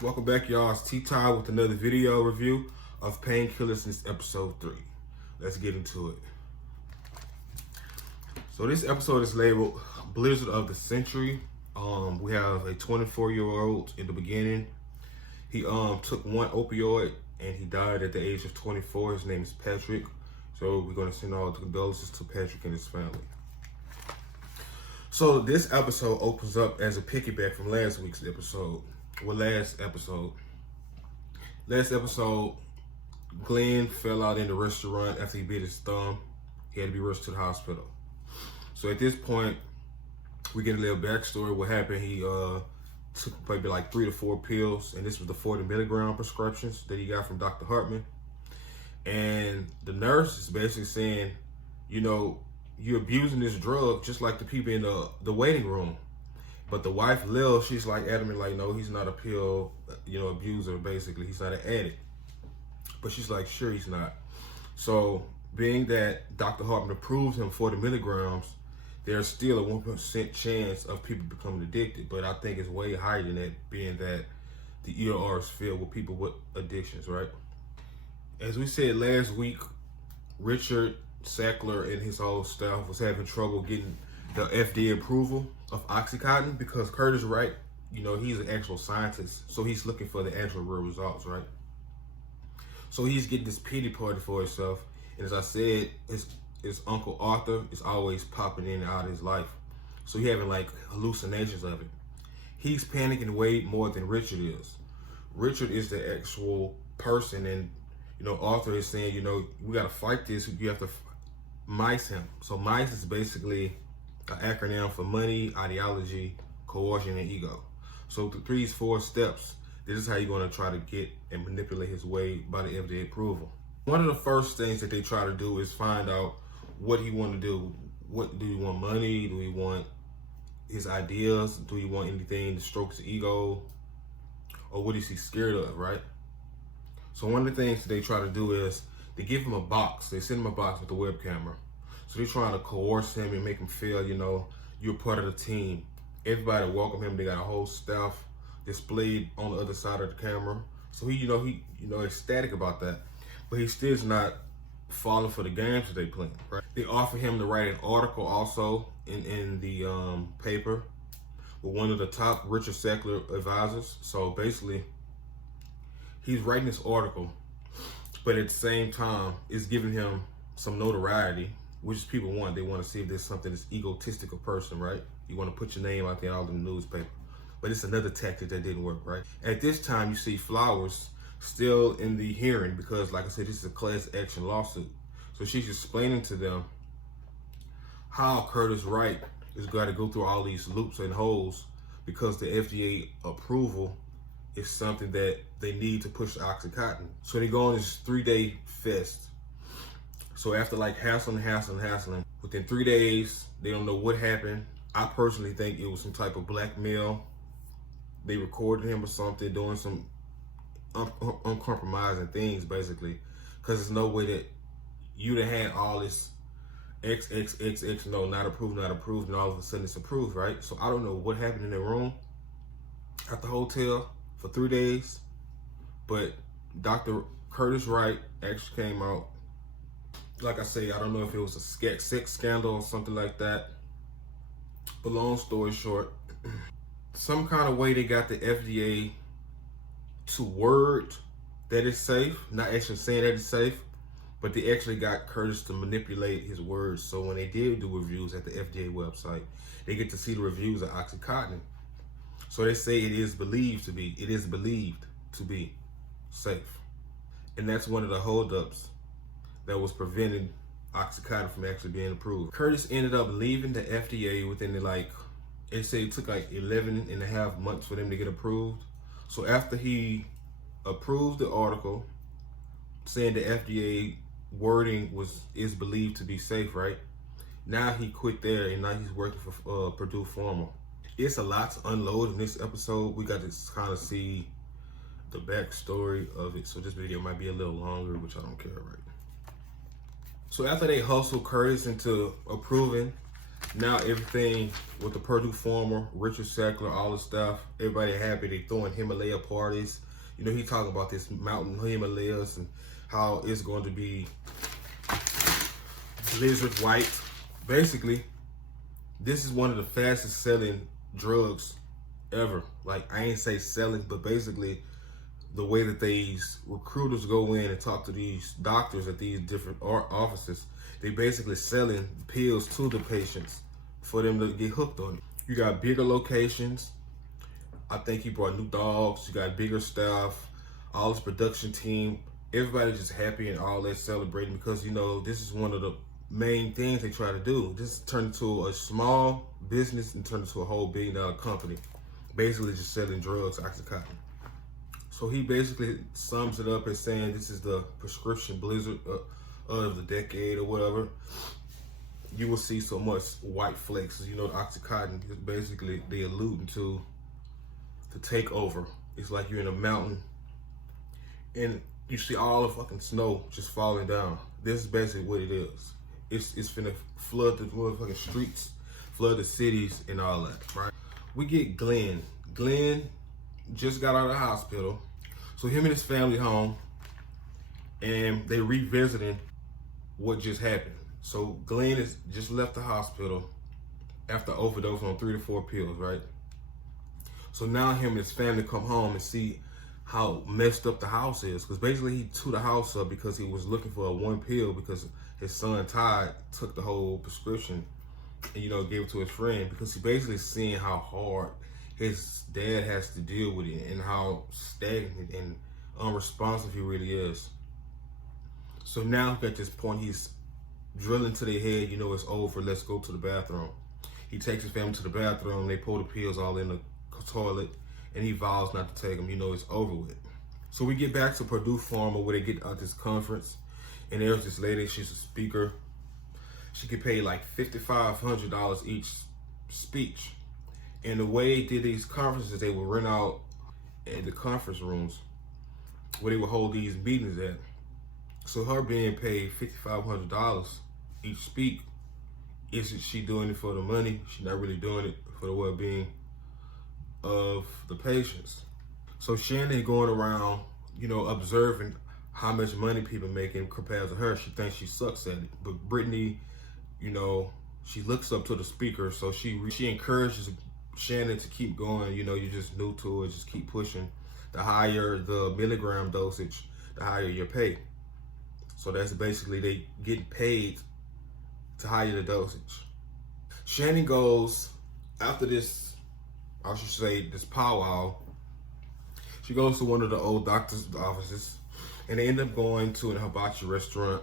Welcome back, y'all. It's T-Ty with another video review of Painkiller since episode 3. Let's get into it. So this episode is labeled Blizzard of the Century. We have a 24-year-old in the beginning. He took one opioid and he died at the age of 24. His name is Patrick. So we're going to send all the condolences to Patrick and his family. So this episode opens up as a piggyback from last week's episode. Last episode, Glenn fell out in the restaurant after he bit his thumb. He had to be rushed to the hospital. So at this point, we get a little backstory. What happened? He took maybe like 3 to 4 pills, and this was the 40 milligram prescriptions that he got from Dr. Hartman. And the nurse is basically saying, you know, you're abusing this drug just like the people in the waiting room. But the wife, Lil, she's like adamant, like, no, he's not a pill, abuser, basically. He's not an addict. But she's like, sure, he's not. So, being that Dr. Hartman approved him 40 milligrams, there's still a 1% chance of people becoming addicted. But I think it's way higher than that, being that the ER is filled with people with addictions, right? As we said last week, Richard Sackler and his whole staff was having trouble getting the FDA approval of Oxycontin because Curtis Wright, he's an actual scientist, so he's looking for the actual real results, right? So he's getting this pity party for himself, and as I said, his uncle Arthur is always popping in and out of his life, so he's having like hallucinations of it. He's panicking way more than Richard is. Richard is the actual person, and Arthur is saying, we got to fight this. You have to mice him. So mice is basically an acronym for money, ideology, coercion, and ego. So through these 4 steps, this is how you're going to try to get and manipulate his way by the FDA approval. One of the first things that they try to do is find out what he want to do. What do you want? Money? Do he want his ideas? Do he want anything to stroke his ego? Or what is he scared of, right? So one of the things that they try to do is they give him a box. They send him a box with a web camera. So they're trying to coerce him and make him feel, you're part of the team. Everybody welcome him. They got a whole staff displayed on the other side of the camera. So he ecstatic about that. But he still's not falling for the games that they play, right? They offer him to write an article also in the paper with one of the top Richard Sackler advisors. So basically, he's writing this article, but at the same time, it's giving him some notoriety, which is people want. They want to see if there's something that's egotistical person, right? You want to put your name out there all in the newspaper. But it's another tactic that didn't work, right? At this time, you see Flowers still in the hearing because, like I said, this is a class action lawsuit. So she's explaining to them how Curtis Wright is going to go through all these loops and holes because the FDA approval is something that they need to push the Oxycontin. So they go on this 3-day fest. So after like hassling, within 3 days, they don't know what happened. I personally think it was some type of blackmail. They recorded him or something, doing some uncompromising things, basically. Because there's no way that you'd have had all this XXXX, no, not approved, and all of a sudden it's approved, right? So I don't know what happened in the room at the hotel for 3 days, but Dr. Curtis Wright actually came out. Like I say, I don't know if it was a sex scandal or something like that. But long story short, some kind of way they got the FDA to word that it's safe, not actually saying that it's safe, but they actually got Curtis to manipulate his words. So when they did do reviews at the FDA website, they get to see the reviews of Oxycontin. So they say it is believed to be safe. And that's one of the holdups that was preventing Oxycontin from actually being approved. Curtis ended up leaving the FDA within they say it took like 11 and a half months for them to get approved. So after he approved the article saying the FDA wording is believed to be safe, right? Now he quit there and now he's working for Purdue Pharma. It's a lot to unload in this episode. We got to kind of see the backstory of it. So this video might be a little longer, which I don't care, right? So after they hustle Curtis into approving Now everything with the Purdue former, Richard Sackler, all the stuff, everybody happy. They throwing Himalaya parties. You know, he talking about this mountain Himalayas and how it's going to be blizzard white. Basically, this is one of the fastest selling drugs ever. Like, I ain't say selling, but basically the way that these recruiters go in and talk to these doctors at these different offices, they basically selling pills to the patients for them to get hooked on it. You got bigger locations. I think he brought new dogs. You got bigger staff, all his production team. Everybody just happy and all that, celebrating, because, you know, this is one of the main things they try to do. This turned into a small business and turned into a whole $1 billion company, basically just selling drugs, Oxycontin. So he basically sums it up as saying this is the prescription blizzard of the decade or whatever. You will see so much white flakes. You know, the Oxycontin is basically they alluding to the takeover. It's like you're in a mountain and you see all the fucking snow just falling down. This is basically what it is. It's finna flood the motherfucking streets, flood the cities and all that, right? We get Glenn. Glenn just got out of the hospital. So him and his family home, and they revisiting what just happened. So Glenn has just left the hospital after overdose on 3 to 4 pills, right? So now him and his family come home and see how messed up the house is. Because basically he tore the house up because he was looking for a 1 pill because his son Ty took the whole prescription and, you know, gave it to his friend, because he basically seeing how hard his dad has to deal with it and how stagnant and unresponsive he really is. So now at this point, he's drilling to their head, you know, it's over, let's go to the bathroom. He takes his family to the bathroom, they pour the pills all in the toilet, and he vows not to take them, you know, it's over with. So we get back to Purdue Pharma where they get out this conference, and there's this lady, she's a speaker. She could pay like $5,500 each speech. And the way they did these conferences, they would rent out in the conference rooms where they would hold these meetings at. So her being paid $5,500 each speak, isn't she doing it for the money? She's not really doing it for the well-being of the patients. So Shannon going around, you know, observing how much money people making compared to her. She thinks she sucks at it. But Brittany, you know, she looks up to the speaker, so she encourages Shannon to keep going. You know, you're just new to it, just keep pushing. The higher the milligram dosage, the higher your pay. So that's basically they get paid to higher the dosage. Shannon goes, after this, I should say this powwow, she goes to one of the old doctor's offices, and they end up going to an hibachi restaurant.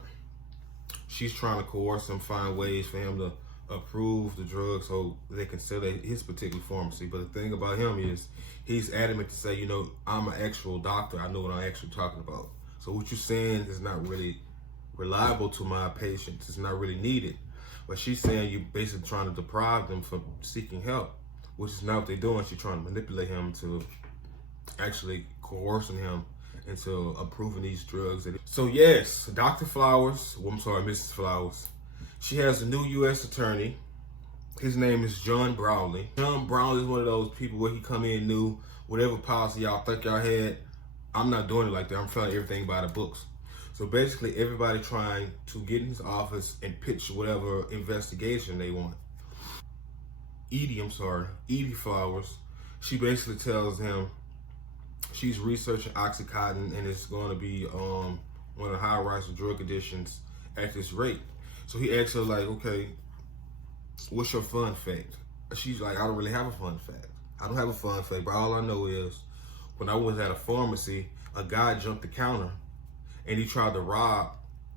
She's trying to coerce him, find ways for him to approve the drug so they can sell at his particular pharmacy. But the thing about him is he's adamant to say, you know, I'm an actual doctor. I know what I'm actually talking about. So what you're saying is not really reliable to my patients. It's not really needed. But she's saying you're basically trying to deprive them from seeking help, which is not what they're doing. She's trying to manipulate him to actually coercing him into approving these drugs. So yes, Dr. Flowers, well, I'm sorry, Mrs. Flowers, she has a new U.S. attorney. His name is John Brownlee. John Brownlee is one of those people where he come in new, whatever policy y'all think y'all had, I'm not doing it like that. I'm trying everything by the books. So basically everybody trying to get in his office and pitch whatever investigation they want. Edie Flowers, she basically tells him she's researching Oxycontin and it's going to be one of the high rise of drug addictions at this rate. So he asks her like, okay, what's your fun fact? She's like, I don't really have a fun fact. I don't have a fun fact, but all I know is when I was at a pharmacy, a guy jumped the counter and he tried to rob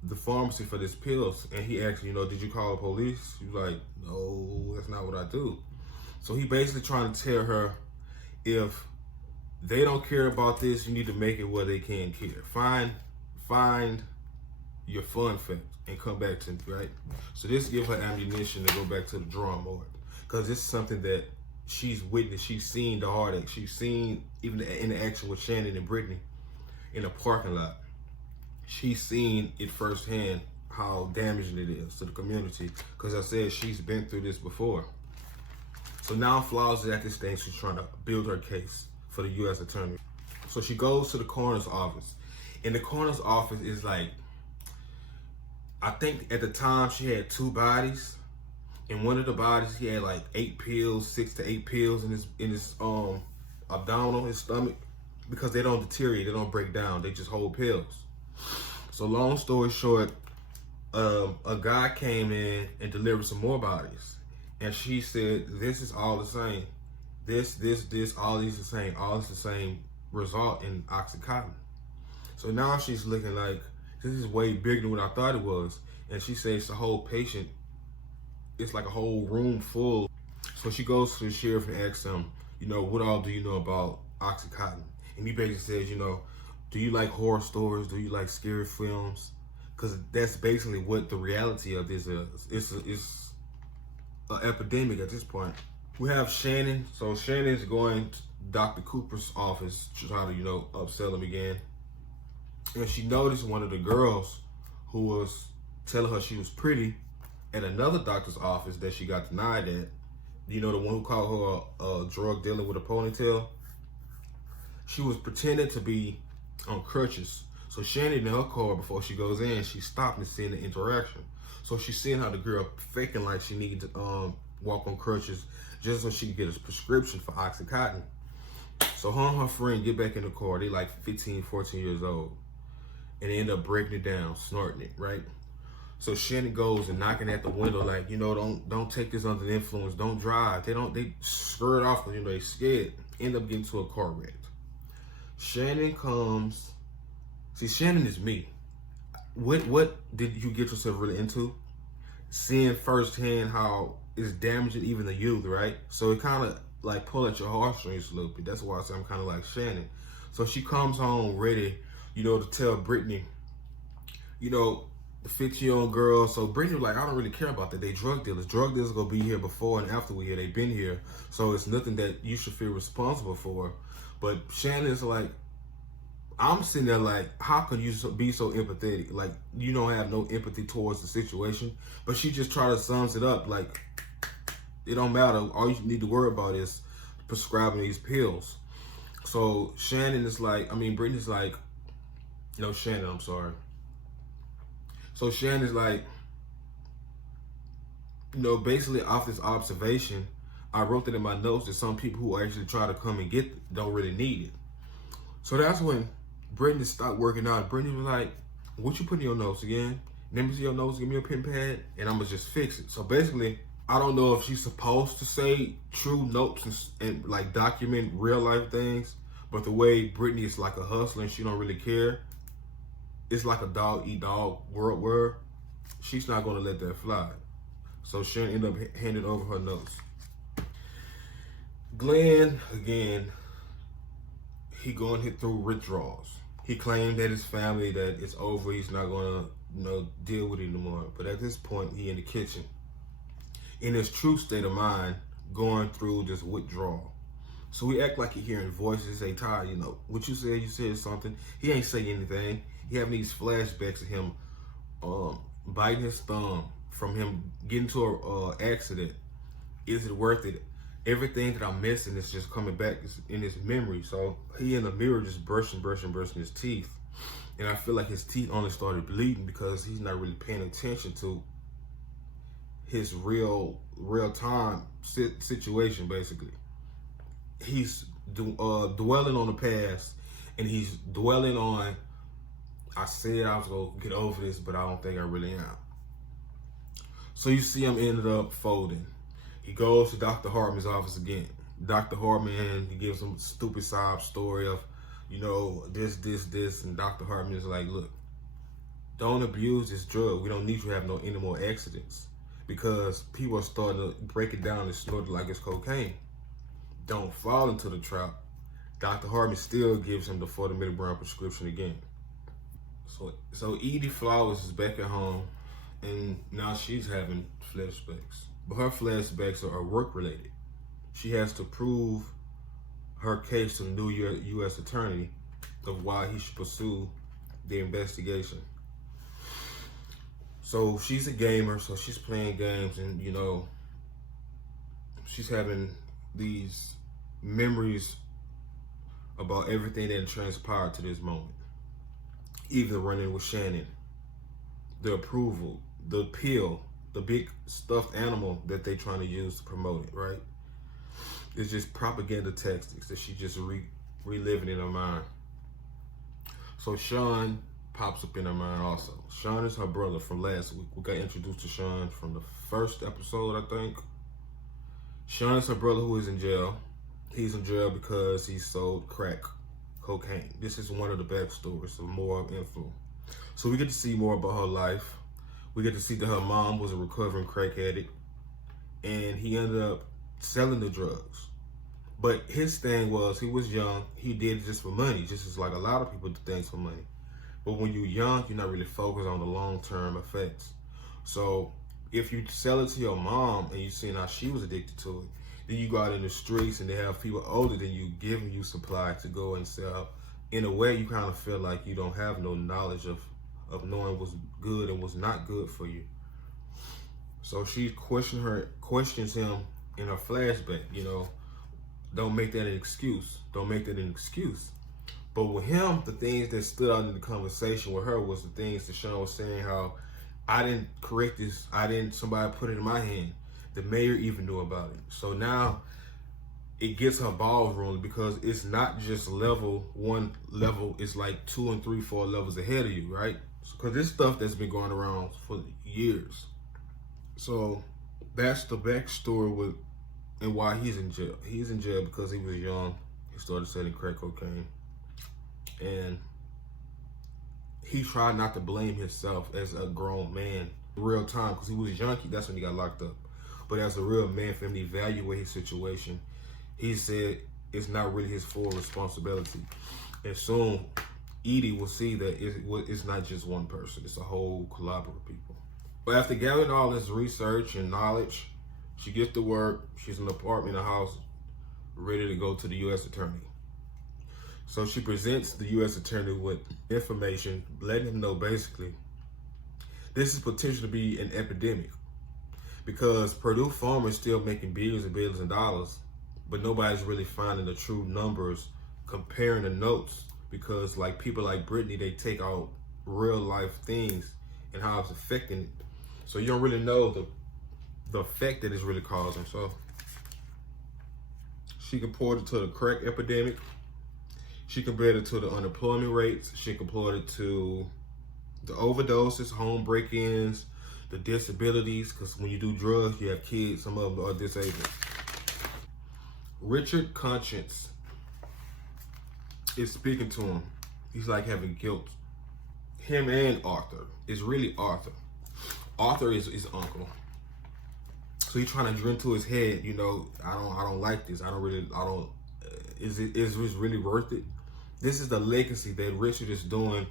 the pharmacy for this pills. And he asked, you know, did you call the police? She was like, no, that's not what I do. So he basically trying to tell her, if they don't care about this, you need to make it where they can care. Find your fun fact and come back to me, right? So this gives her ammunition to go back to the drawing board, because this is something that she's witnessed. She's seen the heartache. She's seen even the interaction with Shannon and Brittany in a parking lot. She's seen it firsthand how damaging it is to the community. Because I said she's been through this before. So now Flowers is at this thing. She's trying to build her case for the U.S. attorney. So she goes to the coroner's office. And the coroner's office is like, I think at the time she had 2 bodies. In one of the bodies, he had like 8 pills, 6 to 8 pills in his abdominal, his stomach, because they don't deteriorate, they don't break down, they just hold pills. So long story short, a guy came in and delivered some more bodies, and she said, "This is all the same. This, all these the same. All is the same result in Oxycontin." So now she's looking like, this is way bigger than what I thought it was, and she says the whole patient. It's like a whole room full. So she goes to the sheriff and asks him, what all do you know about Oxycontin? And he basically says, do you like horror stories? Do you like scary films? Because that's basically what the reality of this is. It's an epidemic at this point. We have Shannon. So Shannon's going to Dr. Cooper's office to try to, upsell him again. And she noticed one of the girls who was telling her she was pretty at another doctor's office that she got denied at. The one who called her a drug dealer with a ponytail. She was pretending to be on crutches. So Shannon in her car, before she goes in, she stopped and seen the interaction. So she's seeing how the girl faking like she needed to walk on crutches just so she could get a prescription for Oxycontin. So her and her friend get back in the car. They like 15, 14 years old. And they end up breaking it down, snorting it, right? So Shannon goes and knocking at the window like, don't take this under the influence. Don't drive. They skirt off because, they scared. End up getting to a car wreck. Shannon comes. See, Shannon is me. What did you get yourself really into? Seeing firsthand how it's damaging even the youth, right? So it kind of like pull at your heartstrings a little bit. That's why I say I'm kind of like Shannon. So she comes home ready, to tell Brittany, the 15-year-old girl. So Brittany was like, I don't really care about that. They drug dealers. Drug dealers gonna be here before and after we're here. They've been here. So it's nothing that you should feel responsible for. But Shannon's like, I'm sitting there like, how can you be so empathetic? Like, you don't have no empathy towards the situation. But she just try to sums it up like, it don't matter. All you need to worry about is prescribing these pills. So Brittany's like, Shannon, I'm sorry. So Shannon's like, basically off this observation, I wrote that in my notes that some people who actually try to come and get it don't really need it. So that's when Brittany stopped working out. Brittany was like, what you put in your notes again? Let me see your notes, give me a pen pad, and I'm gonna just fix it. So basically, I don't know if she's supposed to say true notes and like document real life things, but the way Brittany is like a hustler and she don't really care, it's like a dog eat dog world where she's not gonna let that fly. So Shannon ended up handing over her notes. Glenn, again, he going hit through withdrawals. He claimed that his family, that it's over, he's not gonna deal with it anymore. But at this point, he in the kitchen, in his true state of mind, going through this withdrawal. So we act like he hearing voices, say, Ty, what you said something. He ain't say anything. He having these flashbacks of him biting his thumb from him getting to a accident. Is it worth it? Everything that I'm missing is just coming back in his memory. So he in the mirror just brushing his teeth. And I feel like his teeth only started bleeding because he's not really paying attention to his real time situation, basically. He's dwelling on the past, and he's dwelling on, I said I was going to get over this, but I don't think I really am. So you see him ended up folding. He goes to Dr. Hartman's office again. Dr. Hartman, he gives him a stupid sob story of, this, and Dr. Hartman is like, look, don't abuse this drug. We don't need you to have any more accidents because people are starting to break it down and snort it like it's cocaine. Don't fall into the trap. Dr. Hartman still gives him the 40 milligram prescription again. So Edie Flowers is back at home, and now she's having flashbacks. But her flashbacks are work related. She has to prove her case to the new U.S. attorney of why he should pursue the investigation. So she's a gamer, so she's playing games, and you know, she's having these memories about everything that transpired to this moment. Even running with Shannon, the approval, the pill, the big stuffed animal that they trying to use to promote it, right? It's just propaganda tactics that she just reliving in her mind. So Shawn pops up in her mind also. Shawn is her brother from last week. We got introduced to Shawn from the first episode, I think. Shawn is her brother who is in jail. He's in jail because he sold crack cocaine. This is one of the backstories of more info. So we get to see more about her life. We get to see that her mom was a recovering crack addict, and he ended up selling the drugs. But his thing was, he was young, he did it just for money, just as like a lot of people do things for money. But when you're young, you're not really focused on the long-term effects. So if you sell it to your mom and you seen how she was addicted to it, then you go out in the streets and they have people older than you giving you supply to go and sell. In a way, you kind of feel like you don't have no knowledge of knowing what's good and what's not good for you. So she questions him in her flashback, you know, don't make that an excuse. Don't make that an excuse. But with him, the things that stood out in the conversation with her was the things that Shawn was saying, how I didn't correct this, somebody put it in my hand. The mayor even knew about it. So now it gets her balls rolling, because it's not just one level, it's like 2 and 3, 4 levels ahead of you, right? Because this stuff that's been going around for years. So that's the backstory with and why he's in jail. He's in jail because he was young. He started selling crack cocaine. And he tried not to blame himself as a grown man in real time, because he was young. That's when he got locked up. But as a real man, for him to evaluate his situation, he said it's not really his full responsibility. And soon, Edie will see that it's not just one person. It's a whole collaborative of people. But after gathering all this research and knowledge, she gets to work. She's in an apartment, a house, ready to go to the U.S. attorney. So she presents the U.S. attorney with information, letting him know basically this is potential to be an epidemic, because Purdue Pharma is still making billions and billions of dollars, but nobody's really finding the true numbers, comparing the notes, because like people like Brittany, they take out real life things and how it's affecting it. So you don't really know the effect that it's really causing. So she compared it to the crack epidemic. She compared it to the unemployment rates. She compared it to the overdoses, home break-ins, the disabilities, because when you do drugs, you have kids, some of them are disabled. Richard Conscience is speaking to him. He's like having guilt. Him and Arthur. It's really Arthur. Arthur is his uncle. So he's trying to drill into his head, you know, I don't like this. Is it really worth it? This is the legacy that Richard is doing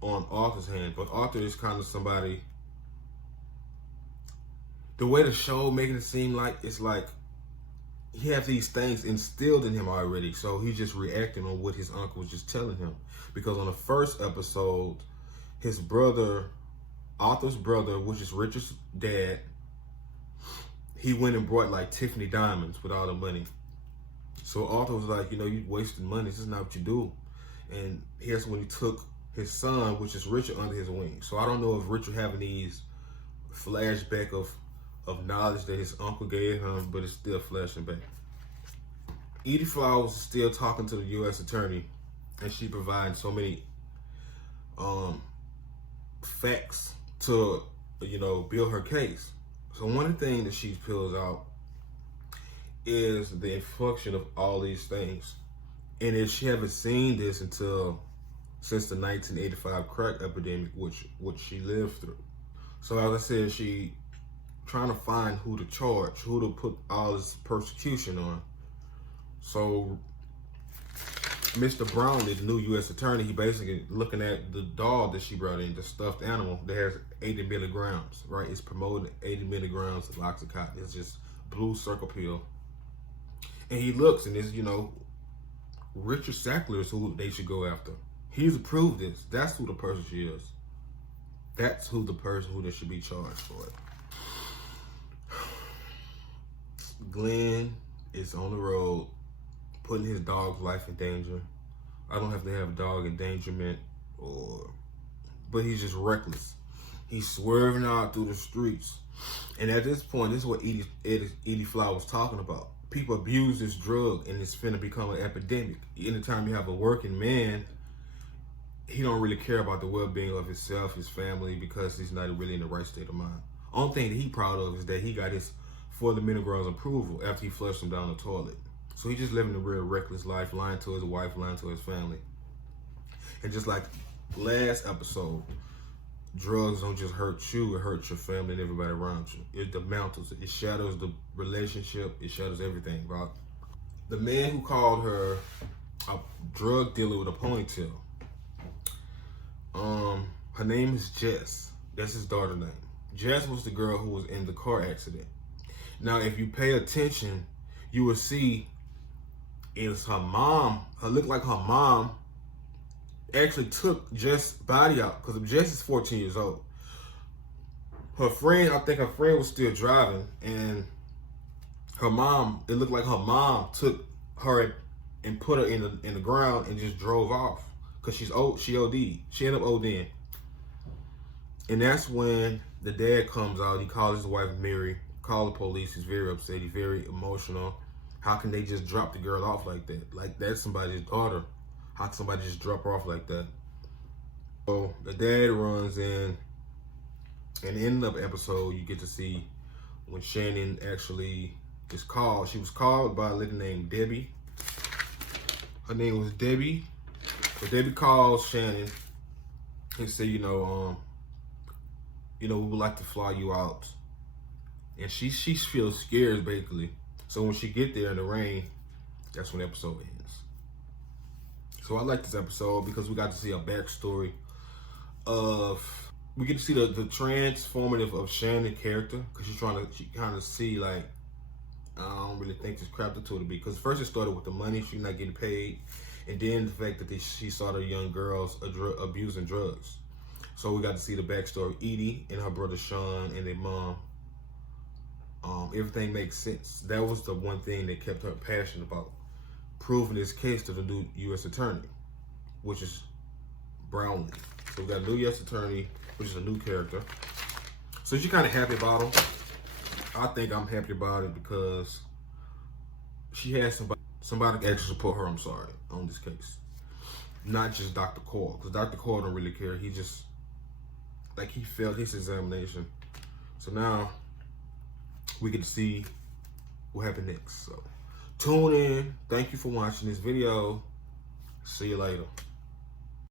on Arthur's hand. But Arthur is kind of somebody, the way the show making it seem like, it's like he has these things instilled in him already. So he's just reacting on what his uncle was just telling him. Because on the first episode, his brother, Arthur's brother, which is Richard's dad, he went and brought like Tiffany diamonds with all the money. So Arthur was like, you know, you wasting money. This is not what you do. And here's when he took his son, which is Richard, under his wing. So I don't know if Richard having these flashback of knowledge that his uncle gave him, but it's still flashing back. Edie Flowers is still talking to the U.S. attorney, and she providing so many facts to, you know, build her case. So one of the things that she pulls out is the inflection of all these things. And if she haven't seen this since the 1985 crack epidemic, which she lived through. So as I said, she trying to find who to charge, who to put all this persecution on. So Mr. Brownlee, the new U.S. attorney, he basically looking at the dog that she brought in, the stuffed animal that has 80 milligrams, right? It's promoting 80 milligrams of Oxycontin. It's just blue circle pill. And he looks, and it's, you know, Richard Sackler is who they should go after. He's approved this. That's who the person she is. That's who the person who they should be charged for it. Glenn is on the road, putting his dog's life in danger. I don't have to have dog endangerment, but he's just reckless. He's swerving out through the streets. And at this point, this is what Edie Flower was talking about. People abuse this drug, and it's finna become an epidemic. Anytime you have a working man, he don't really care about the well-being of himself, his family, because he's not really in the right state of mind. Only thing that he proud of is that he got his 40 milligrams approval after he flushed him down the toilet. So he's just living a real reckless life, lying to his wife, lying to his family. And just like last episode, drugs don't just hurt you, it hurts your family and everybody around you. It demantles it. It shadows the relationship. It shadows everything, bro. The man who called her a drug dealer with a ponytail, her name is Jess. That's his daughter's name. Jess was the girl who was in the car accident. Now, if you pay attention, you will see it's her mom. It looked like her mom actually took Jess' body out, because Jess is 14 years old. Her friend, I think her friend was still driving, and her mom, it looked like her mom took her and put her in the ground and just drove off, because she OD'd. She ended up ODing. And that's when the dad comes out. He calls his wife Mary, call the police. He's very upset. He's very emotional. How can they just drop the girl off like that? Like, that's somebody's daughter. How can somebody just drop her off like that? So the dad runs in, and in the episode, you get to see when Shannon actually is called. She was called by a lady named Debbie. Her name was Debbie. So Debbie calls Shannon and say, we would like to fly you out. And she feels scared, basically. So when she get there in the rain, that's when the episode ends. So I like this episode because we got to see a backstory we get to see the transformative of Shannon's character, because she kind of see, like, I don't really think this crap to it be, because first it started with the money, she's not getting paid, and then the fact that she saw the young girls abusing drugs. So we got to see the backstory of Edie and her brother Shawn and their mom. Everything makes sense. That was the one thing that kept her passionate about proving this case to the new U.S. attorney, which is Brownlee. So we got a new U.S. attorney, which is a new character. So she's kind of happy about him. I think I'm happy about it because she has somebody to actually support her, on this case. Not just Dr. Cole, because Dr. Cole don't really care. He just, like, he failed his examination. So now we get to see what happened next. So tune in. Thank you for watching this video. See you later.